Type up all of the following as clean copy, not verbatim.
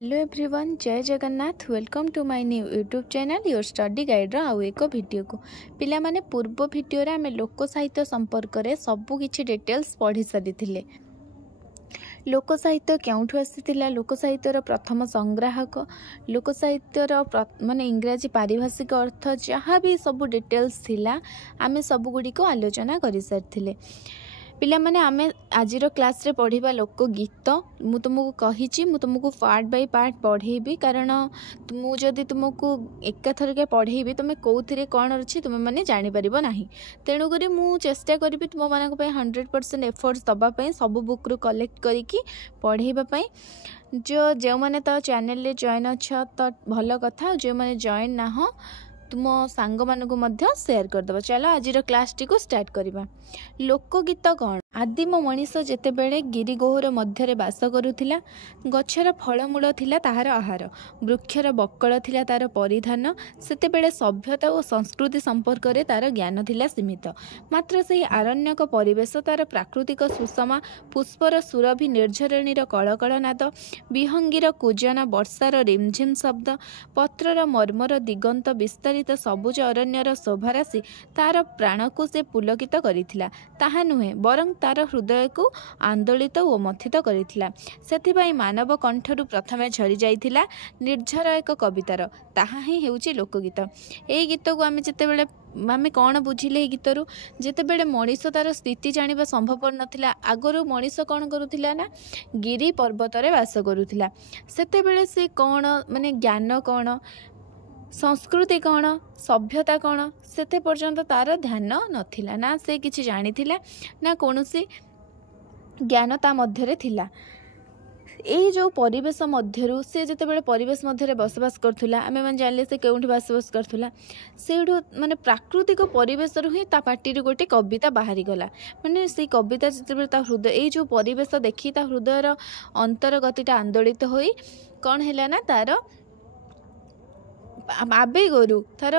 Hello everyone, Jai Jagannath. Welcome to my new YouTube channel your study guide आउ एक video को पिला माने पूर्व वीडियो रे आमे लोक साहित्य संपर्क में सबु किछि डिटेल्स पढ़ी सारी। लोक साहित्य क्योंठु आसीथिला, लोक साहित्यर प्रथम संग्राहक, लोक साहित्यर माने इंग्राजी पारिभाषिक अर्थ जहाँ भी सब डिटेल्स थिला आमे सब गुडी को आलोचना करि सारथिले। पिला माने आमे आजिर क्लास रे पढ़िबा लोक गीत मु तुमको कहिछि, मु तुमको पार्ट बाय पार्ट पढ़ेबी, कारण मु जदि तुमको एकाथर के पढ़ेबी तुमे कोथिरे कोन अछि तुमे माने जानि परिबो नाही। तेणु करी मु चेष्टा करबी तुम मानक पे 100% एफर्ट्स दबा पे सब बुक रु कलेक्ट करिकी पढ़ेबा पे। जो माने तो चैनल रे जॉइन अछ तो भलो कथा, जो माने जॉइन ना हो तुम सांग मानक मध्य शेयर कर दबा। चलो आजिर क्लास टी को स्टार्ट करिबा। लोकगीत कौन? आदिम मनीष जेते बेले गिरिगोहर मध्य बास करुथिला, गछर फलमूल थिला ताहार आहार, वृक्षर बक्कल थिला तार परिधान। सेते बेले सभ्यता और संस्कृति संपर्क रे तार ज्ञान थिला सीमित। मात्र से आरण्यक परिवेश, तार प्राकृतिक सुषमा, पुष्पर सुरभि निर्झरणीर कलकल नाद, विहंगीर कूजन, वर्षार रिमझिम शब्द, पत्रर मर्मर दिगंत विस्तारित सबुज अरण्यर शोभाराशि तार प्राण को से पुलकित करिथिला। ताहा नुहे बरं तार हृदय को आंदोलित और मथित करिथिला। सेथिबाई मानव कंठरु प्रथमे झरी जाइथिला निर्झर एक कवितार, ताहा ही हेउची लोकगीत। एई गीत को आमे जेतेबेले आमे कौन बुझिले गीतरु, जेतेबेले मनीष तार स्थिति जानिबा संभवपर नथिला। आगरु मनीष कौन करुथिला ना गिरी पर्वत रे वास करुथिला। सेतेबेले से कौन माने ज्ञान कौन, संस्कृति कौन, सभ्यता कौन, सेते पर्यंत तार ध्यान नथिला ना। से किछि जानिथिला ना कोनोसी ज्ञान ता मध्यरे थिला। एई जो परिवेश मध्यरु से जेतेबेले परिवेश मध्यरे बसवास करथुला, आमे मन जानले से केउंठी बसवास करथुला, सेडु माने प्राकृतिक परिवेश रु ही ता पाटी रे गोटे कविता बाहरी गला। माने से कविता जेतेबेले ता हृदय एई जो परिवेश देखि ता हृदयर अंतरगतिटा आंदोलित होई कोन हैला ना तार आवेगरु तार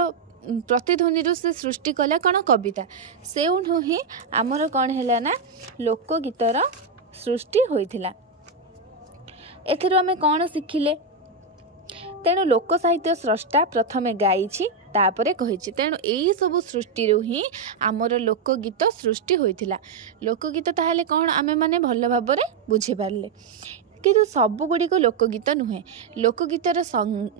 प्रतिध्वनि से सृष्टि कला कौन कविता। से ही आमर कौन है ना लोकगीतर सृष्टि होइथिला। एथिरो आमे कौन शिखिले? तेणु लोक साहित्य स्रष्टा प्रथमे गाइछि तापरे कहिछि। तेणु एई सब सृष्टि ही आमर लोकगीत सृष्टि होइथिला। लोकगीत ताहले कौन आमे माने भल भाबरे बुझी पारले, किंतु सबु गुडी को लोकगीत नुहे। लोकगीतर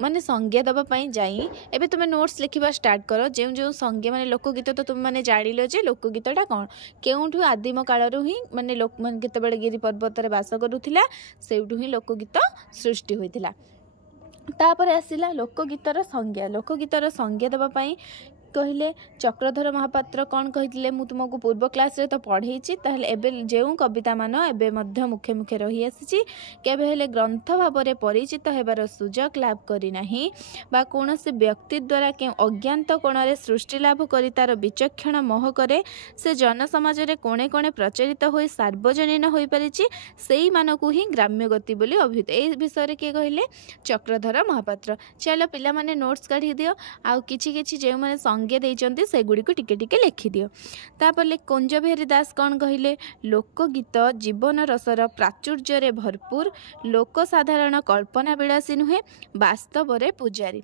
माने संज्ञा दबा पई जाई एबे तुमे नोट्स लिखिबा स्टार्ट करो। जे जो संज्ञा माने लोकगीत तो तुम माने जानिलो जे लोकगीतटा कोन केउठु आदिम कालरु ही माने लोक माने केतेबेले गिरि पर्वत रे वास करुथिला सेउठु ही लोकगीत सृष्टि होइथिला। तापरे आसिला लोकगीतर संज्ञा। लोकगीतर संज्ञा दबा पई कहले चक्रधर महापात्र कौन कहिथिले, मु तुमको पूर्व क्लास रे तो पढ़ेछि। ताहले एबे जेउ कविता मान एबे मध्य मुखे मुखे रही आसीछि, केबे हेले ग्रंथ भाबरे परिचित हेबार सुजोग लाभ करि नाही बा कोनोसी व्यक्ति द्वारा के अज्ञात कोण रे सृष्टि लाभ करि तार विचक्षण मोह करे से जन समाज रे कोणे कोणे प्रचलित होई सार्वजनीन होई परिछि, सेई मानको ही ग्राम्य गति बोली अभिहित। ए विषय रे के कहिले चक्रधर महापात्र। चलो पिला माने नोट्स काढी दियो, आ किछि किछि जे माने संज्ञा देइचंती सेगुडी को टिके टिके लिखि दियो। तापर कुंज बिहारी दास कौन कहिले लोकगीत जीवन रसर प्राचुर्य रे भरपूर, लोक साधारण कल्पना विलासी नुहे वास्तव रे पुजारी।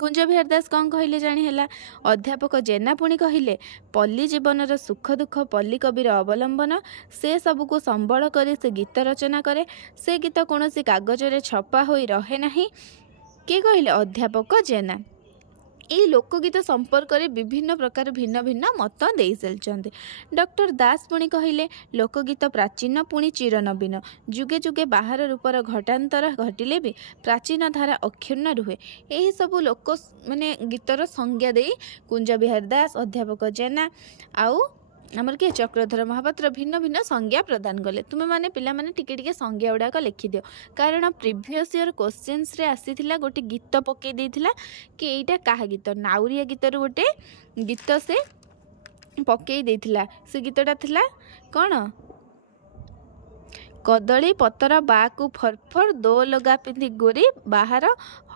कुंज बिहारी दास कौन कहिले जानी हैला। अध्यापक जेना पुणी कहिले पल्ली जीवनर सुख दुख पल्ली कविर अवलंबन, से सबको संबल करे से गीत रचना करे, से गीत कौनसी कागज रे छपा होई रहे नाही। के कहिले? अध्यापक जेना। ये लोकगीत संपर्क में विभिन्न प्रकार भिन्न भिन्न मत दे चलते। डॉक्टर दास पुणी कहिले लोकगीत प्राचीन पुणी चिर नवीन, जुगे जुगे बाहर रूपर घटान्तर घटिले भी प्राचीन धारा अक्षुण्ण रुहे। यही सब लोक माने गीतर संज्ञा दे कुंज बिहारी दास, अध्यापक जेना आउ आमर किए चक्रधर महापात्र भिन्न भिन्न संज्ञा प्रदान कले। तुमे माने पिला माने टिके टिके संज्ञा गुड़ाक लिखि दियो, कारण प्रीवियस ईयर क्वेश्चंस रे आसीथिला गोटे गीत पके देइथिला कि एइटा काहा गीत, नाउरिया गीतर गोटे गीत से पके देइथिला। से गीतटा थिला कोन कदली पतर बाकू फरफर दो लगा पिंधि गोरी बाहर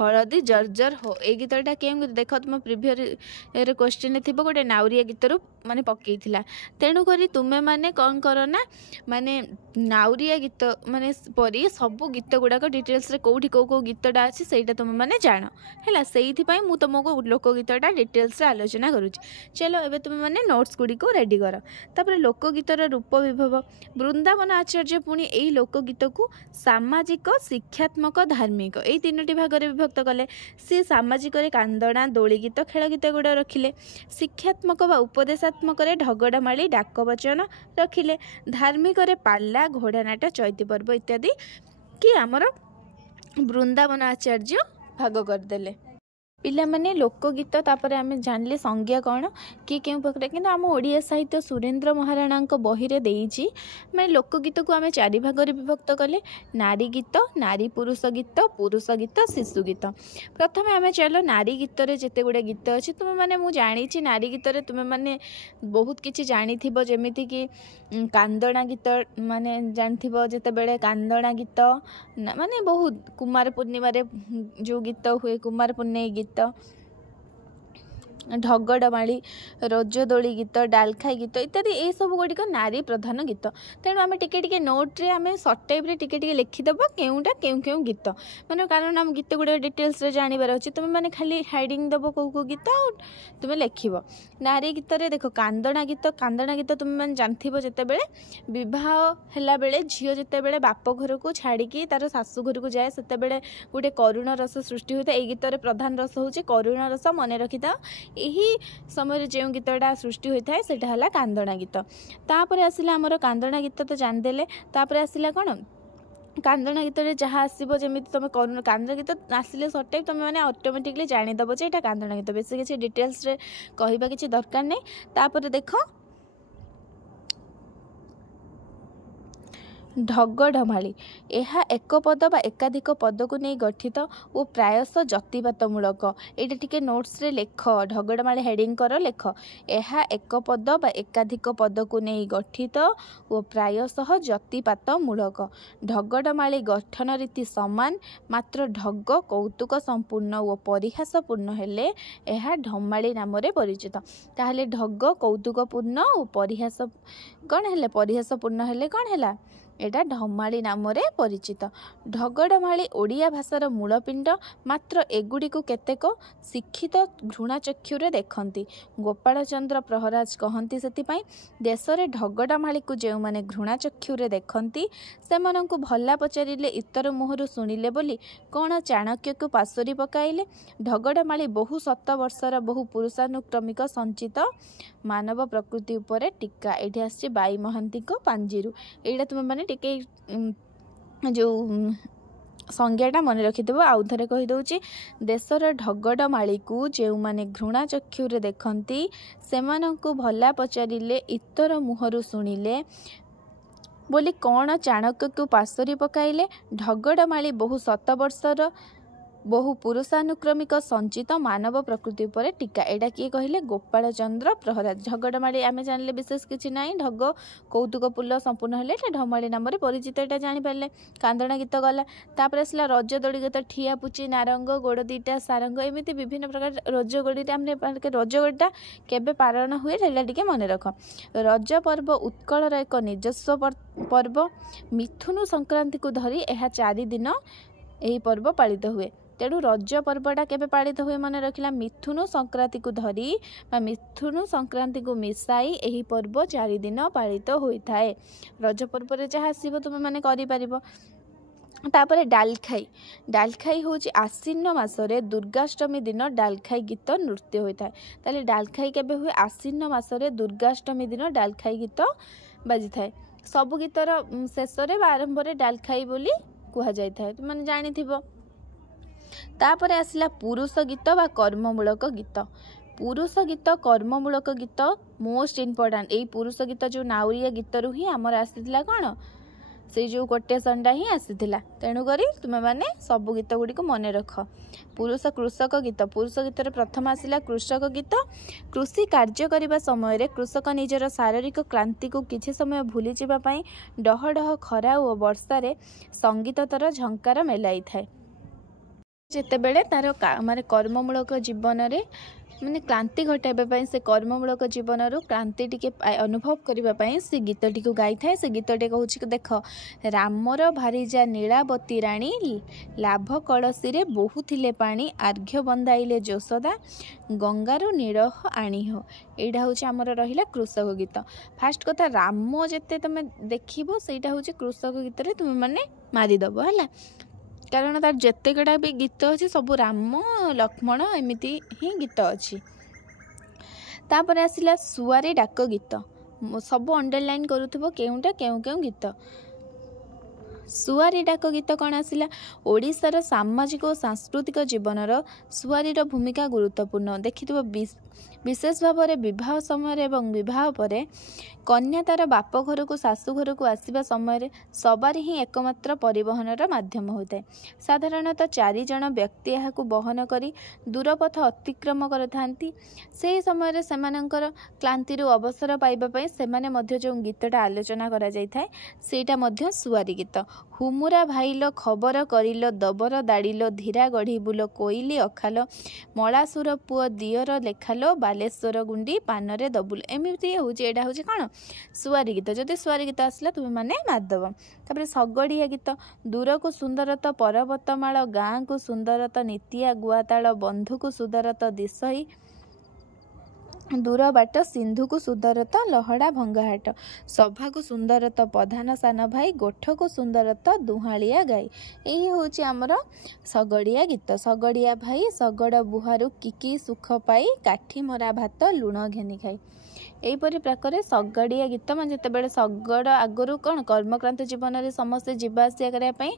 हलदी जर्जर हो। ये गीतटा केम देख तुम प्रिभियर क्वेश्चन थी गोटे नाउरिया गीतर माने पकई तेणुक तुम्हें माने कौन कर ना माने नाउरिया गीत माने परी सब गीत गुड़ाक डिटेल्स रे कौटी कौ गीतटा अच्छी से तुम मैंने जान है से तुमको लोकगीतटा डिटेल्स रे आलोचना करुँच। चलो एवं तुम्हें मैंने नोट्स गुड़ी को रेडी कर। तापर लोकगीतर रूप विभव वृंदावन आचार्य पुणी यही लोकगीत को सामाजिक शिक्षात्मक धार्मिक यही तीनोटी भाग में विभक्त कले। सी सामाजिक कांदणा दोली गीत खेल गीत गुड़ा रखिले, शिक्षात्मक व उपदेशात्मक ढगड़माली डाक वचन रखिले, धार्मिक पाला घोड़ानाट चैती पर्व इत्यादि कि आमर वृंदावन आचार्य भाग करदेले। पिला माने लोकगीत तापर आम जानले संज्ञा कौन कि क्यों प्रकार कि आम ओडिया साहित्य सुरेंद्र महाराणा बही रे देइछि माने लोकगीत को आम चारि भाग रे विभक्त कले, नारी गीत, नारी पुरुष गीत, शिशु गीत। प्रथमे आम चलो नारी गीत रे जेते गुडे गीत अछि तुम माने मु जानिछि नारी गीत रे तुम माने बहुत किछि जानिथिबो जेमिति कि कांदणा गीत माने जानिथिबो जेते बेले कांदणा गीत माने बहुत कुमार पूर्णिमा रे जो गीत हुए कुमार पूर्णिमा गीत, ढगड़माली, रजदोली गीत, डालखाई गीत इत्यादि ये सब गुड़िक नारी प्रधान गीत। तेणु आम टिके नोट्रे आम सर्ट टाइप टिके लिखिदेव केउटा केउ केउ गीत माने कारण आम गीत गुड़ा डिटेल्स जानवर अच्छे तुम मैंने खाली हाइडिंग देव कौ गीत तुम लिख। नारी गीत रे देख कांदणा गीत तुम मैंने जानथिबो जेते बेले विवाह हैला बेले झियो जेते बेले बाप घर को छाड़ी तार शाशु घर को जाए सेते बेले गोटे करुण रस सृष्टि होता है। गीत रे प्रधान रस होचे करुण रस मन रखि था। यही समय जो गीतटा सृष्टि होता है सेटा हला कांदणा गीत। तापर आसिला हमर कांदणा गीत तो जानदेले। तापर आसिला कौन कांदणा गीत रे जहाँ आसो जमी तुम कर कांदणा गीत आसिले सर्ट टाइप तुम मैंने ऑटोमेटिकली जानीदेव जे एटा कांदणा गीत बेसी किसी डिटेल्स रे कहबा किसी दरकार नहीं। तापर देख ढगड़माली यह एक पद बा एकाधिक पद को नहीं गठित और प्रायश जतिपातमूलक ये टिके नोट्स रे लेख ढगड़माली हेडिंग कर लेख यह एक पद बा एकाधिक पद को नहीं गठित और प्रायश जतिपातमूलक। ढगड़माली गठन रीति समान मात्र ढग कौतुक संपूर्ण और परिहासपूर्ण हेले यह ढमाली नाम रे परिचित। ताहले ढग कौतुकपूर्ण और परिहास कौन हेले परिहासपूर्ण हेले कौन हैला एटा ढमाली नाम रे परिचित। ढगड़माली ओडिया भाषार मूलपिंड मात्र एगुड़ी को केतेक शिक्षित घृणा चक्षुरे देखती। गोपाल चंद्र प्रहराज कहती से देश में ढगड़माली को जो माने घृणा चक्षुरे देखती सेमानंकु भला पचारिले इतर मुहरु शुणिले बोली कौन चाणक्य को पासोरी पकाइले। ढगड़माली बहु शत वर्षर बहु पुरुषानुक्रमिक संचित मानव प्रकृति उपरे टीका ये आसी बाई महांती को पांजीरू एटा तुम मैंने टिके जो संज्ञाटा मन रखिदेव। आउ थे कहीदे देशर ढगड़माली को जो माने घृणा चक्षुरे देखती सेमानंकु भला पचारिले इतर मुहरु शुणिले बोली कौन चाणक्य को पासोरी पकाइले। ढगड़माली बहु शत वर्षर बहु पुरुषानुक्रमिक संचित मानव प्रकृति उपरे टीका एटा किए कहले गोपाल चंद्र प्रहराज। ढगड़माली आमे जानले विशेष किछि नाही ढग कौतुकपूर्ण संपूर्ण हेले ढमाली नाम रे परिचित एटा जानि पारले। कांदणा गीत गला तापर आसला रजदोली गीत ठिया पुची नारंग गोड़ दीटा सारंग एमिति विभिन्न प्रकार रजगोड़ी आमने रजगोड़ीटा केबे पारण हुए सेटा टिके मन रख। रज पर्व उत्कलर एक निजस्व पर्व मिथुन संक्रांति को धरी यह 4 दिन यही पर्व पालित हुए। तेणु रज पर्वटा केबे पालित हुए मन रखिला मिथुन संक्रांति को धरी मिथुन संक्रांति को मिसाई यही पर्व 4 दिन पालित होता है। रज पर्व रे जहाँ आसो तुम मैंने कर। तापर डालखाई हूँ आश्विन मासरे दुर्गाष्टमी दिन डालखाई गीत नृत्य होता है। ताले डालखाई केबे हुए आश्विन मासरे दुर्गाष्टमी दिन डालखाई गीत बाजी थाए। सबु गीतर शेष आरंभ डालखाई बोली कह जाए तुम जानी। तापर आसला पुरुष गीत बा कर्ममूलक गीत। पुरुष गीत कर्ममूलक गीत मोस्ट इम्पोर्टाट। यही पुरुष गीत जो नाउरिया गीत रू ही आमर आसीला कौन से जो कोटेशनटा ही आसीथिला। तेणुकरी तुमे माने सब गीत गुड़ी को मन रख। पुरुष कृषक गीत, पुरुष गीतर प्रथम आसिला कृषक गीत। कृषि कार्य करने समय कृषक निजर शारीरिक क्लांति को किछि समय भूली जाबा पई डह डह खरा और वर्षा रे संगीत तर झंकार मेलाई थाए। जेतेबेले तार माने कर्ममूलक जीवन रे माने क्लांति घटाइबा से कर्ममूलक जीवन क्लांति टिके अनुभव करने से गीतटी को गाई थाए। से गीतटे कहूँ देख, रामर भारीजा नीलावती राणी लाभ कलसी रे बहुथिले पानी आर्घ्य बंदाइले जोशोदा गंगारू नीरह आणीह। एटा हूँ आमर रहिला कृषक गीत। फास्ट कथा राम जेते तुम देखिबो सेटा हूँ कृषक गीत रे तुम माने मारिदब है, कारण तार जेतेकड़ा भी गीत अच्छी सब राम लक्ष्मण एमती ही गीत अच्छी। तापर आसिला सुआरी डाक गीत। सब अंडरलाइन करूथबो केउंटा केउ केउ गीत। सुआरी डाक गीत कौन आसिला? ओडिशार सामाजिक और सांस्कृतिक जीवनर सुआरीर भूमिका गुरुत्वपूर्ण। देखिथिबो विशेष भाव में विवाह समय एवं विवाह पर कन्या तार बाप घर को शाशु घर को आसवा समय सवारी ही एकमात्र परिवहनर माध्यम होता है। साधारणतः 4 जन व्यक्ति यह बहन करी दूरपथ अतिक्रम करथांती। से समय सेमानंकर क्लांति अवसर पाइबा सेमाने मध्य जो गीतटा आलोचना करा जाय थाए सेटा मध्य सुआरी गीत। हुमुरा भाइल खबर करिल दबर दाड़िल धीरा गढ़ी बुल कोइली अखाल मलासुर पुओ दियर लेखालो बालेश्वर गुंडी पानरे दबुल। एमती हूँ एटा हूँ कौन सुआरी गीत। जदि सुआरी गीत आसला तुम मैंने मारदेव। तापर सगड़िया गीत। दूर को सुंदरत पर्वतमाल गाँ को सुंदरत नीतिया गुआताल बंधु को सुंदरत दिशई दूर बाट सिंधु को सुंदरत लहड़ा भंगाहाट सभा को सुंदरत प्रधान सान भाई गोठ को सुंदरत दुहालिया गाई। यही हूँ आमर सगड़िया गीत। सगड़िया भाई सगड़ बुहारू किकी सुख पाई काठी मरा भात लुण घेनी खाई। यहीपरि प्रकार सगड़िया गीत मैं जितेबाला शगड़ आगु कौन कर्मक्रांत जीवन में समस्ते जावासिया करने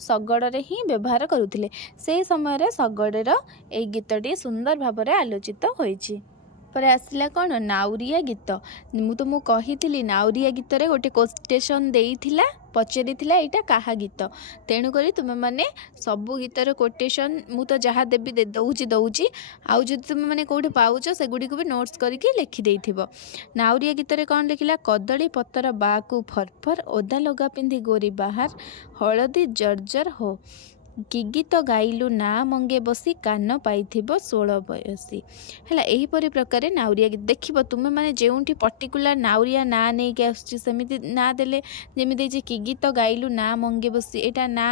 शगड़े ही व्यवहार करुले। से समय शगड़र यही गीतटी सुंदर भाव में आलोचित होइछि। पर आसला कौन नाउरिया गीत। मु तो कही नाउरिया गीत रे गोटे कोटेशन देइथिला पचारि यहाँ कहा गीत। तेणुक तुम्हें मैंने सबू गीतर कोटेशन मु तो जहाँ देवी दौची आउ जो तुम मैंने कौटी पाउच सेगुड़ी को भी नोट्स करके लिखिदे। नाउरिया गीत रे कौन लिखला? कदली पतर बाकू फरफर ओदा लगा पिंधि गोरी बाहर हलदी जर्जर हो कि गीत गाइलु ना मंगे बसी कान पाइथिबो 16 बयसी है। यहीपरि प्रकार नाउरिया गीत देखिबो तुमे माने जेउठी पर्टिकुलर नाउरिया ना नहीं के आसछि सेमिति ना देले जेमिति कि गीत गाइलु ना मंगे बसी एटा ना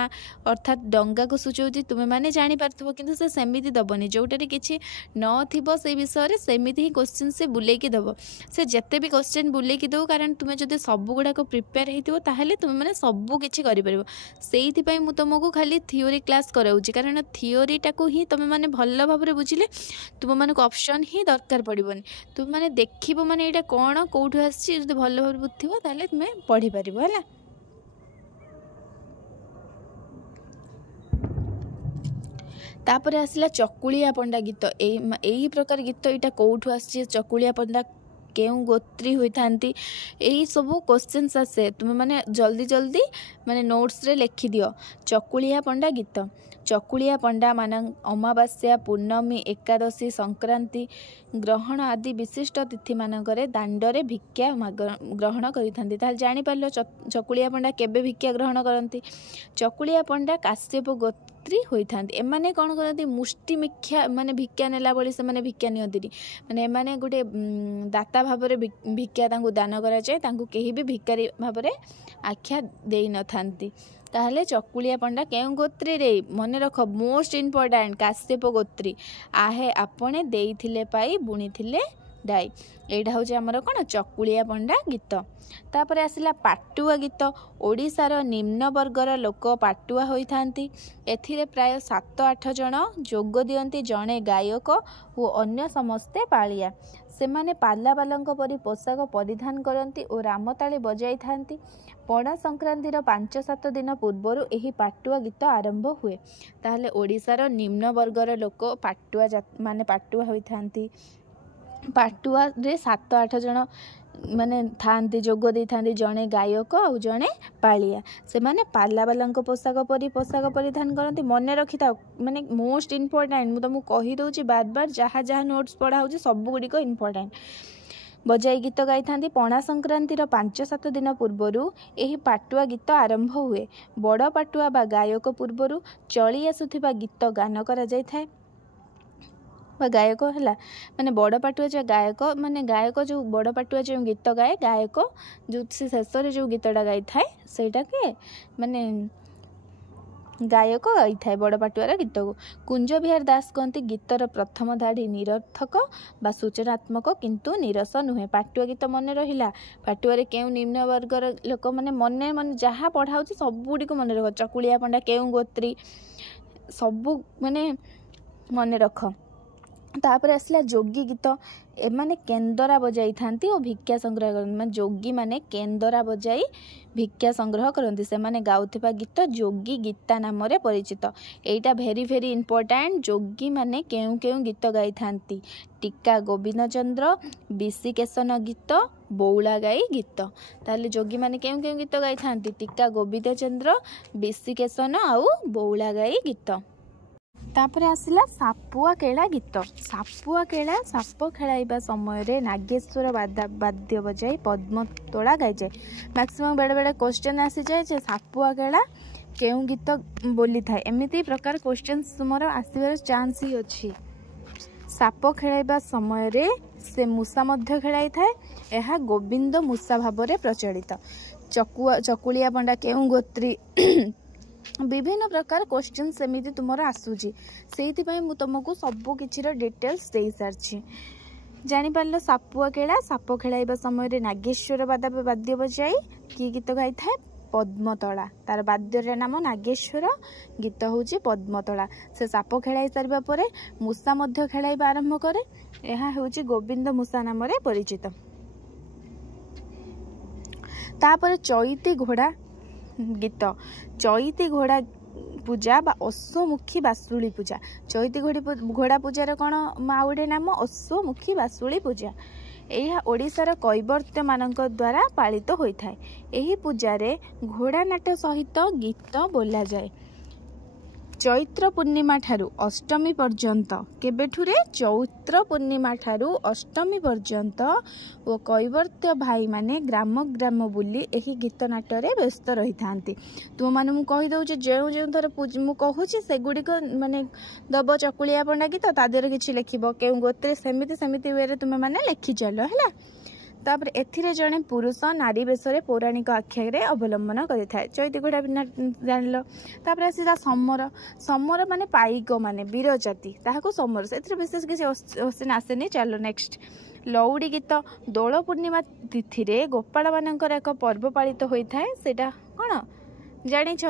अर्थात डंगा को सूचौछि तुमे माने जानि पारथिबो, किंतु से सेमिति दबनी जोटारे किछि न थिबो से विषय रे सेमिति ही क्वेश्चन से बुले के दबो। से जते भी क्वेश्चन बुले के दो, कारण तुमे जदि सब गुडा को प्रिपेयर हेतिबो ताहेले तुमे माने सब किछि करि परिबो। सेइथि पई मु तुमको खाली थियोरी क्लास कराऊँगी, कारण थियोरीटा को ही तुम मैंने भल भाव में बुझिले तुम मानक ऑप्शन ही दरकार पड़ोनी। तुम मैंने देखिबो माने एटा कौन कौटू आसी जब भल भाव बुझिबो ताले तुम पढ़ी पारिबो है। तापर आसला चकुलिया पंडा गीत। यही प्रकार गीत यहाँ कौटू आसी चकुलिया पंडा केउ गोत्री होता यही सब क्वेश्चंस आसे तुम माने जल्दी जल्दी माने नोट्स रे लिखि दियो। चकुलिया पंडा गीत। चकुलिया पंडा मान अमावास्या पूर्णमी एकादशी संक्रांति ग्रहण आदि विशिष्ट तिथि मानकरे दांडरे भिक्षा ग्रहण करिथांती। ताल जानि पारलो चकुलिया पंडा केबे भिक्षा ग्रहण करंती? चकुलिया पंडा काश्यप गोत्री होइथांती। एमाने कोन करंती? मुष्टि मिख्या माने भिक्षा नेला बळी से माने भिक्षा नियंती माने एमाने गोटे दाता भाव में भिक्षा तांकु दान करा जाए, तांकु केही भी भिकारी भाव में आख्या देई न थांती। ताहले चकुलिया पंडा केउ गोत्री रे? मन रख मोस्ट इम्पोर्टेंट काश्यप गोत्री। आहे आपणे देइथिले पाई बुणीथिले डाई। एटा हूँ आमर कौन चकुलिया पंडा गीत। तापर आसला पाटुआ गीत। ओडिशार निम्न वर्गर लोक पाटुआ होइथांती। एथिरे प्राय 7-8 जन जोग दियंती, जड़े गायक और अन्य समस्ते पालिया। सेमाने पाल्लावालंक परी पोशाक परिधान करती और रामताली बजाई थांती। पणा संक्रांतिर 5-7 दिन पूर्वर यही पाटुआ गीत आरंभ हुए। ताहले ओडिशार निम्न वर्गर लोक पाटुआ माने पाटुआ होइथांती। पाटुआ रे 7-8 जन ମାନେ ଥାଆନ୍ତି, ଯୋଗ ଦେଇଥାନ୍ତି ଜଣେ ଗାୟକ ଆଉ ଜଣେ ପାଳିଆ। ସେମାନେ ପାଲାବାଲାଙ୍କ ପୋଷାକ ପରିଧାନ କରନ୍ତି। ମନେ ରଖିଥାଅ, ମାନେ ମୋଷ୍ଟ ଇମ୍ପୋର୍ଟାଣ୍ଟ, ମୁଁ ତୁମକୁ କହିଦେଉଛି ବାରବାର, ଯାହା ଯାହା ନୋଟ୍ସ ପଢ଼ା ହେଉଛି ସବୁଗୁଡ଼ିକ ଇମ୍ପୋର୍ଟାଣ୍ଟ। ବଜାଇ ଗୀତ ଗାଇଥାନ୍ତି। ପଣା ସଂକ୍ରାନ୍ତିର 5-7 ଦିନ ପୂର୍ବରୁ ଏହି ପାଟୁଆ ଗୀତ ଆରମ୍ଭ ହୁଏ। ବଡ଼ ପାଟୁଆ ବା ଗାୟକ ପୂର୍ବରୁ ଚଳି ଆସୁଥିବା ଗୀତ ଗାନ କରାଯାଇଥାଏ ବା ଗାୟକ ହେଲା ମାନେ ବଡ଼ ପାଟୁଆ ଯେଉଁ ଗାୟକ, ମାନେ ଗାୟକ ଯେଉଁ ବଡ଼ ପାଟୁଆ ଯେଉଁ ଗୀତ ଗାଏ, ଗାୟକ ଯେଉଁ ସେ ଶେଷରେ ଯେଉଁ ଗୀତଟା ଗାଇଥାଏ ସେଇଟାକେ ମାନେ ଗାୟକ ଗାଇଥାଏ ବଡ଼ ପାଟୁଆର ଗୀତକୁ। କୁଞ୍ଜ ବିହାର ଦାସ କହନ୍ତି ଗୀତର ପ୍ରଥମ ଧାଡ଼ି ନିରର୍ଥକ ବା ସୂଚନାତ୍ମକ କିନ୍ତୁ ନିରସ ନୁହେଁ। ପାଟୁଆ ଗୀତ ମନେ ରହିଲା। ପାଟୁଆରେ କେଉଁ ନିମ୍ନ ବର୍ଗର ଲୋକମାନେ ମନେ ଯାହା ପଢ଼ା ହେଉଛି ସବୁଗୁଡ଼ିକ ମନେ ରଖ। ଚକୁଳିଆ ପଣ୍ଡା କେଉଁ ଗୋତ୍ରୀ, ସବୁ ମାନେ ମନେ ରଖ। ତାପରେ ଆସିଲା ଯୋଗୀ ଗୀତ। ଏମାନେ କେନ୍ଦରା ବଜାଇଥାନ୍ତି ଓ ଭିକ୍ଷା ସଂଗ୍ରହ କରନ୍ତି। ମାନେ ଯୋଗୀମାନେ କେନ୍ଦରା ବଜାଇ ଭିକ୍ଷା ସଂଗ୍ରହ କରନ୍ତି। ସେମାନେ ଗାଉଥିବା ଗୀତ ଯୋଗୀ ଗୀତା ନାମରେ ପରିଚିତ। ଏଇଟା ଭେରି ଭେରି ଇମ୍ପୋର୍ଟାଣ୍ଟ। ଯୋଗୀମାନେ କେଉଁ କେଉଁ ଗୀତ ଗାଇଥାନ୍ତି? ଟୀକା ଗୋବିନ୍ଦ ଚନ୍ଦ୍ର, ବିଶିକେଶନ ଗୀତ, ବଉଳା ଗାଇ ଗୀତ। ତାହେଲେ ଯୋଗୀମାନେ କେଉଁ କେଉଁ ଗୀତ ଗାଇଥାନ୍ତି? ଟୀକା ଗୋବିନ୍ଦ ଚନ୍ଦ୍ର, ବିଶିକେଶନ ଆଉ ବଉଳା ଗାଇ ଗୀତ। ତାପରେ ଆସିଲା ସାପୁଆ କେଳା ଗୀତ। ସାପୁଆ କେଳା ସାପ ଖେଳାଇବା ସମୟରେ ନାଗେଶ୍ୱର ବାଦ୍ୟ ବଜାଇ ପଦ୍ମତୋଳା ଗାଇଯାଏ। ମ୍ୟାକ୍ସିମମ୍ ବେଳେବେଳେ କ୍ୱେଶ୍ଚନ୍ ଆସିଯାଏ ଯେ ସାପୁଆ କେଳା କେଉଁ ଗୀତ ବୋଲିଥାଏ। ଏମିତି ପ୍ରକାର କ୍ୱେଶ୍ଚନ୍ସ ତୁମର ଆସିବାର ଚାନ୍ସ ହିଁ ଅଛି। ସାପ ଖେଳାଇବା ସମୟରେ ସେ ମୂଷା ମଧ୍ୟ ଖେଳାଇଥାଏ। ଏହା ଗୋବିନ୍ଦ ମୂଷା ଭାବରେ ପ୍ରଚଳିତ। ଚକୁଳିଆ ପଣ୍ଡା କେଉଁ ଗୋତ୍ରୀ, ବିଭିନ୍ନ ପ୍ରକାର କ୍ୱେଶ୍ଚନ୍ ସେମିତି ତୁମର ଆସୁଛି। ସେଇଥିପାଇଁ ମୁଁ ତୁମକୁ ସବୁ କିଛିର ଡିଟେଲ୍ସ ଦେଇସାରିଛି। ଜାଣିପାରିଲ ସାପୁଆ କେଳା ସାପ ଖେଳାଇବା ସମୟରେ ନାଗେଶ୍ୱର ବାଦ୍ୟ ବଜାଇ କି ଗୀତ ଗାଇଥାଏ? ପଦ୍ମତୋଳା। ତାର ବାଦ୍ୟର ନାମ ନାଗେଶ୍ୱର, ଗୀତ ହେଉଛି ପଦ୍ମତୋଳା। ସେ ସାପ ଖେଳାଇ ସାରିବା ପରେ ମୂଷା ମଧ୍ୟ ଖେଳାଇବା ଆରମ୍ଭ କରେ। ଏହା ହେଉଛି ଗୋବିନ୍ଦ ମୂଷା ନାମରେ ପରିଚିତ। ତାପରେ ଚଇତି ଘୋଡ଼ା ଗୀତ। ଚଇତି ଘୋଡ଼ା ପୂଜା ବା ଅଶ୍ୱମୁଖୀ ବାସୁଳି ପୂଜା। ଚଇତି ଘୋଡ଼ା ପୂଜାର କ'ଣ ଆଉ ଗୋଟେ ନାମ? ଅଶ୍ୱମୁଖୀ ବାସୁଳି ପୂଜା। ଏହା ଓଡ଼ିଶାର କୈବର୍ତ୍ତ୍ୟମାନଙ୍କ ଦ୍ୱାରା ପାଳିତ ହୋଇଥାଏ। ଏହି ପୂଜାରେ ଘୋଡ଼ା ନାଟ ସହିତ ଗୀତ ବୋଲାଯାଏ। ଚୈତ୍ର ପୂର୍ଣ୍ଣିମା ଠାରୁ ଅଷ୍ଟମୀ ପର୍ଯ୍ୟନ୍ତ, କେବେଠୁରେ? ଚୈତ୍ର ପୂର୍ଣ୍ଣିମା ଠାରୁ ଅଷ୍ଟମୀ ପର୍ଯ୍ୟନ୍ତ ଓ କୈବର୍ତ୍ତ୍ୟ ଭାଇମାନେ ଗ୍ରାମ ଗ୍ରାମ ବୁଲି ଏହି ଗୀତ ନାଟରେ ବ୍ୟସ୍ତ ରହିଥାନ୍ତି। ତୁମମାନେ ମୁଁ କହିଦେଉଛି, ଯେଉଁ ଥର ମୁଁ କହୁଛି ସେଗୁଡ଼ିକ ମାନେ ଦବ ଚକୁଳିଆ ପଣ୍ଡା ଗୀତ, ତା ଦେହରେ କିଛି ଲେଖିବ କେଉଁ ଗୋତ୍ରୀ, ସେମିତି ୱେରେ ତୁମେମାନେ ଲେଖିଚାଲ ହେଲା। ତାପରେ ଏଥିରେ ଜଣେ ପୁରୁଷ ନାରୀ ବେଶରେ ପୌରାଣିକ ଆଖ୍ୟାରେ ଅବଲମ୍ବନ କରିଥାଏ। ଚୈତି ଘୋଡ଼ା ଜାଣିଲ। ତାପରେ ଆସିଲା ସମର। ସମର ମାନେ ପାଇକ ମାନେ ବୀର ଜାତି, ତାହାକୁ ସମର। ସେଥିରେ ବିଶେଷ କିଛି ଆସେନି। ଚାଲ ନେକ୍ସଟ। ଲଉଡ଼ି ଗୀତ। ଦୋଳ ପୂର୍ଣ୍ଣିମା ତିଥିରେ ଗୋପାଳମାନଙ୍କର ଏକ ପର୍ବ ପାଳିତ ହୋଇଥାଏ। ସେଇଟା କ'ଣ ଜାଣିଛ?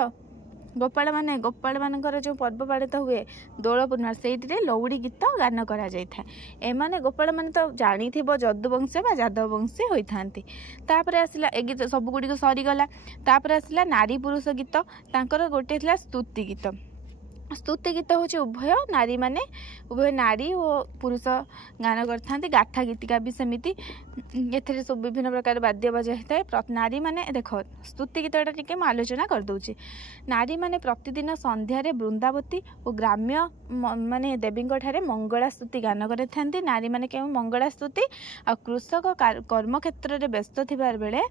ଗୋପାଳମାନଙ୍କର ଯେଉଁ ପର୍ବ ପାଳିତ ହୁଏ ଦୋଳ ପୂର୍ଣ୍ଣିମା, ସେଇଥିରେ ଲଉଡ଼ି ଗୀତ ଗାନ କରାଯାଇଥାଏ। ଏମାନେ ଗୋପାଳମାନେ ତ ଜାଣିଥିବ ଯଦୁବଂଶ ବା ଯାଦବ ବଂଶୀ ହୋଇଥାନ୍ତି। ତାପରେ ଆସିଲା ଏ ଗୀତ ସବୁଗୁଡ଼ିକ ସରିଗଲା। ତାପରେ ଆସିଲା ନାରୀ ପୁରୁଷ ଗୀତ। ତାଙ୍କର ଗୋଟେ ଥିଲା ସ୍ତୁତି ଗୀତ। ସ୍ତୁତି ଗୀତ ହେଉଛି ଉଭୟ ନାରୀ ଓ ପୁରୁଷ ଗାନ କରିଥାନ୍ତି। ଗାଥା ଗୀତିକା ବି ସେମିତି। ଏଥିରେ ସବୁ ବିଭିନ୍ନ ପ୍ରକାର ବାଦ୍ୟ ବଜା ହେଇଥାଏ। ନାରୀମାନେ ଦେଖ, ସ୍ତୁତି ଗୀତଟା ଟିକେ ମୁଁ ଆଲୋଚନା କରିଦେଉଛି। ନାରୀମାନେ ପ୍ରତିଦିନ ସନ୍ଧ୍ୟାରେ ବୃନ୍ଦାବତୀ ଓ ଗ୍ରାମ୍ୟ ମାନେ ଦେବୀଙ୍କ ଠାରେ ମଙ୍ଗଳା ସ୍ତୁତି ଗାନ କରିଥାନ୍ତି। ନାରୀମାନେ କେଉଁ ମଙ୍ଗଳା ସ୍ତୁତି ଆଉ କୃଷକ କର୍ମକ୍ଷେତ୍ରରେ ବ୍ୟସ୍ତ ଥିବା ବେଳେ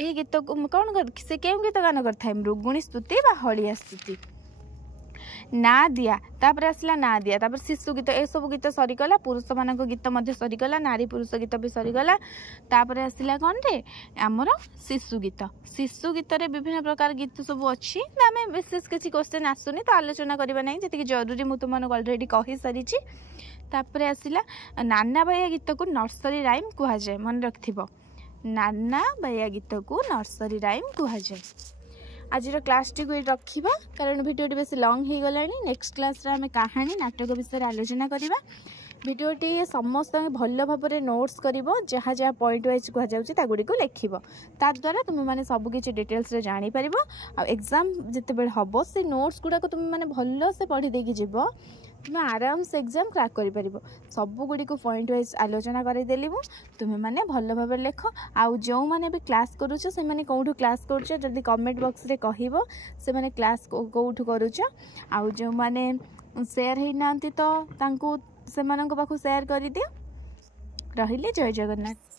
ଏହି ଗୀତକୁ କ'ଣ ସେ କେଉଁ ଗୀତ ଗାନ କରିଥାଏ? ମୃଗୁଣୀ ସ୍ତୁତି ବା ହଳିଆ ସ୍ତୁତି। ନା ଦିଆ। ତାପରେ ଆସିଲା ନା ଦିଆ। ତାପରେ ଶିଶୁ ଗୀତ। ଏସବୁ ଗୀତ ସରିଗଲା। ପୁରୁଷମାନଙ୍କ ଗୀତ ମଧ୍ୟ ସରିଗଲା। ନାରୀ ପୁରୁଷ ଗୀତ ବି ସରିଗଲା। ତାପରେ ଆସିଲା କ'ଣରେ? ଆମର ଶିଶୁ ଗୀତ। ଶିଶୁ ଗୀତରେ ବିଭିନ୍ନ ପ୍ରକାର ଗୀତ ସବୁ ଅଛି। ଆମେ ବିଶେଷ କିଛି କ୍ୱେଶ୍ଚନ୍ ଆସୁନି ତ ଆଲୋଚନା କରିବା ନାହିଁ। ଯେତିକି ଜରୁରୀ ମୁଁ ତୁମମାନଙ୍କୁ ଅଲରେଡ଼ି କହିସାରିଛି। ତାପରେ ଆସିଲା ନାନା ବାୟା ଗୀତକୁ ନର୍ସରୀ ରାଇମ୍ କୁହାଯାଏ। ମନେ ରଖିଥିବ, ନାନା ବାୟା ଗୀତକୁ ନର୍ସରୀ ରାଇମ୍ କୁହାଯାଏ। ଆଜିର କ୍ଲାସ୍ଟିକୁ ରଖିବା, କାରଣ ଭିଡ଼ିଓଟି ବେଶୀ ଲଙ୍ଗ୍ ହେଇଗଲାଣି। ନେକ୍ସଟ କ୍ଲାସ୍ରେ ଆମେ କାହାଣୀ ନାଟକ ବିଷୟରେ ଆଲୋଚନା କରିବା। ଭିଡ଼ିଓଟି ସମସ୍ତଙ୍କୁ ଭଲ ଭାବରେ ନୋଟ୍ସ କରିବ। ଯାହା ଯାହା ପଏଣ୍ଟ ୱାଇଜ୍ କୁହାଯାଉଛି ତାଗୁଡ଼ିକୁ ଲେଖିବ। ତାଦ୍ୱାରା ତୁମେମାନେ ସବୁକିଛି ଡିଟେଲ୍ସରେ ଜାଣିପାରିବ। ଆଉ ଏକ୍ଜାମ୍ ଯେତେବେଳେ ହେବ ସେ ନୋଟ୍ସ ଗୁଡ଼ାକ ତୁମେମାନେ ଭଲସେ ପଢ଼ି ଦେଇକି ଯିବ। तुम आराम से एग्जाम क्रैक कर सबुगुड़ी को पॉइंट वाइज आलोचना करदेली तुम्हें मैंने भल भाव लेख आउ जो मैंने भी क्लास करुच से मैंने कौटू क्लास करुच जदि कमेंट बॉक्स रे कहबो से मैंने क्लास कौटू करुच आउ जो मैंने शेयर ही ना तो तांको से मानक पाखु शेयर कर दियो। रहिले जय जगन्नाथ।